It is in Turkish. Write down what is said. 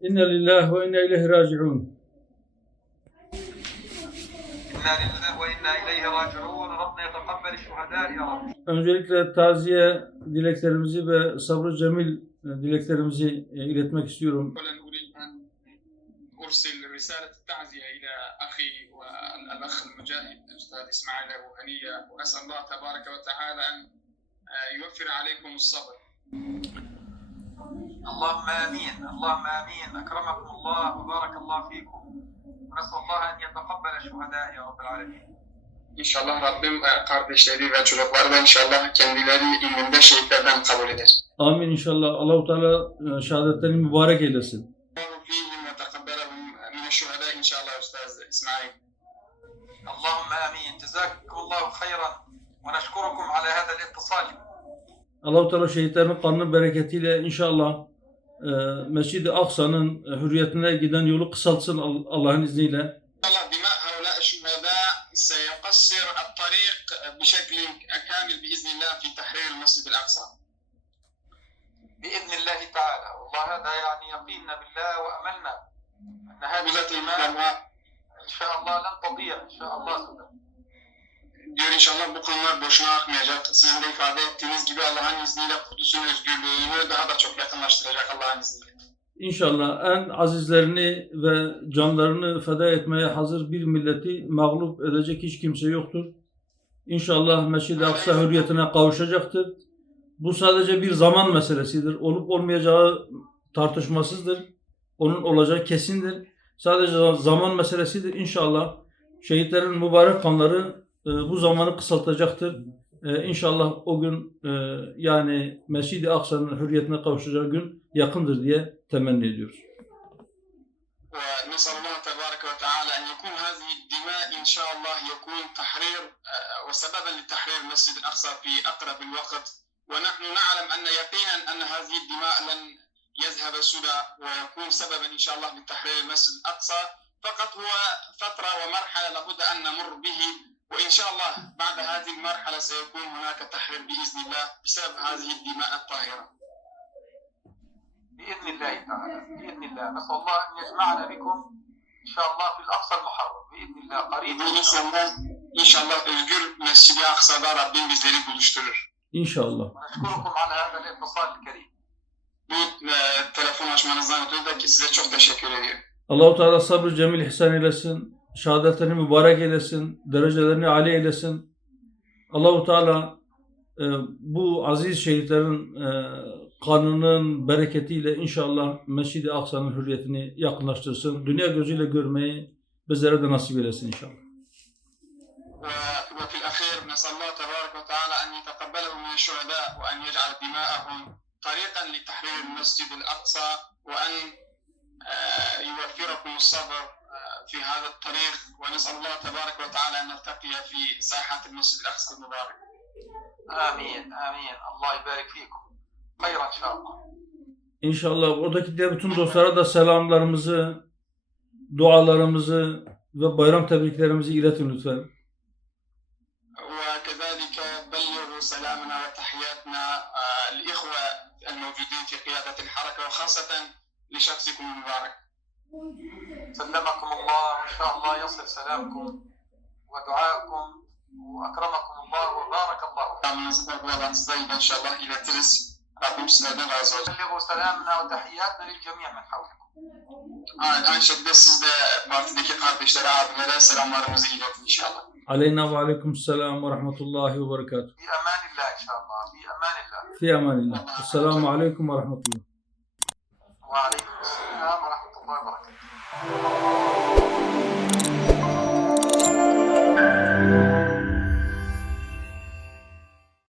İnne lillahi ve inne ileyhi raciun. İnna lillahi ve inna ileyhi raciun. Rabbena yetekabbel şuhada ya Rabbi. Öncelikle taziye dileklerimizi ve sabrı cemil dileklerimizi iletmek istiyorum. أريد أن أرسل رسالة التعزية إلى أخي والأخ المجاهد الأستاذ إسماعيل أبو هنية وأسأل الله تبارك وتعالى أن يوفر عليكم الصبر. اللهم آمين. اللهم آمين. أكرمكم الله وبارك الله فيكم. ونسأل الله أن يتقبل الشهداء يا رب العالمين. İnşallah Rabbim kardeşleri ve çocukları da inşallah kendileri indinde şehitlerden kabul eder. Amin inşallah. Allah-u Teala şehadetlerini mübarek eylesin. فيهم وتقبلهم من الشهداء إن شاء الله أستاذ إسماعيل. اللهم آمين. جزاكم الله خيرا ونشكركم على هذا الاتصال. Allah-u Teala şehitlerin kanının bereketiyle inşallah Mescid-i Aksa'nın hürriyetine giden yolu kısaltsın Allah'ın izniyle. الله دماء هؤلاء الشهداء سيقصر الطريق بشكل كامل بإذن الله في تحرير المسجد الأقصى. بإذن الله تعالى. والله هذا يعني يقيننا بالله وأملنا أن هذه الدماء إن شاء الله لن تضيع إن شاء الله. Diyor inşallah bu kanlar boşuna akmayacak. Sizin de ifade ettiğiniz gibi Allah'ın izniyle Kudüs'ün özgürlüğünü daha da çok yakınlaştıracak Allah'ın izniyle. İnşallah en azizlerini ve canlarını feda etmeye hazır bir milleti mağlup edecek hiç kimse yoktur. İnşallah Mescid-i Aksa hürriyetine kavuşacaktır. Bu sadece bir zaman meselesidir. Olup olmayacağı tartışmasızdır. Onun olacağı kesindir. Sadece zaman meselesidir. İnşallah şehitlerin mübarek kanları bu zamanı kısaltacaktır. İnşallah o gün yani Mescid-i Aksa'nın hürriyetine kavuşacağı gün yakındır diye temenni ediyoruz. ونسأل الله تبارك وتعالى أن يكون هذه الدماء إن شاء الله يكون تحرير وسببا لتحرير المسجد الأقصى في أقرب الوقت ونحن نعلم أن يقينا أن هذه الدماء لن يذهب سدى ويكون سببا إن شاء الله لتحرير المسجد الأقصى فقط هو فترة ومرحلة لابد أن نمر به وإن شاء الله بعد هذه المرحلة سيكون هناك تحرير بإذن الله بسبب هذه الدماء الطاهرة. بإذن الله تعالى. بإذن الله. نسأل الله أن يجمعنا بكم إن شاء الله في الأقصى المحرر بإذن الله قريبا. İnşallah özgür Mescid-i Aksa'da Rabbim bizleri buluşturur. İnşallah. ونشكركم على هذا الاتصال الكريم. Bu telefon açmanızdan ötürü de size çok teşekkür ediyorum. Allah-u Teala sabrı cemil ihsan eylesin. Şehadetlerini mübarek eylesin. Derecelerini âli eylesin. Allah-u Teala bu aziz şehitlerin kanının bereketiyle inşallah Mescid-i Aksa'nın hürriyetini yakınlaştırsın. Dünya gözüyle görmeyi bizlere de nasip eylesin inşallah. وفي الأخير نسأل الله تبارك وتعالى أن يتقبلهم من الشهداء وأن يجعل دماءهم طريقا لتحرير المسجد الأقصى وأن يوفركم الصبر في هذا الطريق ونسأل الله تبارك وتعالى أن نلتقي في ساحات المسجد الأقصى المبارك. آمين آمين. الله يبارك فيكم. خيرا إن شاء الله. İnşallah oradaki diğer bütün dostlara da selamlarımızı, dualarımızı ve bayram tebriklerimizi iletin lütfen. وكذلك بلغوا سلامنا وتحياتنا الإخوة الموجودين في قيادة الحركة وخاصة لشخصكم المبارك. سلمكم الله وإن شاء الله يصل سلامكم ودعائكم وأكرمكم الله وبارك الله. Selamınızı da dualarınızı da inşallah iletiriz. Rabbim sizlerden razı olsun. بلغوا سلامنا وتحياتنا للجميع من حولكم. Aynı şekilde siz de partideki kardeşlere, abilere selamlarımızı iletin inşallah. Aleyna ve aleyküm selam ve rahmetullahi ve berekatuhu. في أمان الله إن شاء الله. في أمان الله. Fi emanillah. Esselamu aleyküm ve rahmetullah. وعليكم السلام ورحمة الله وبركاته.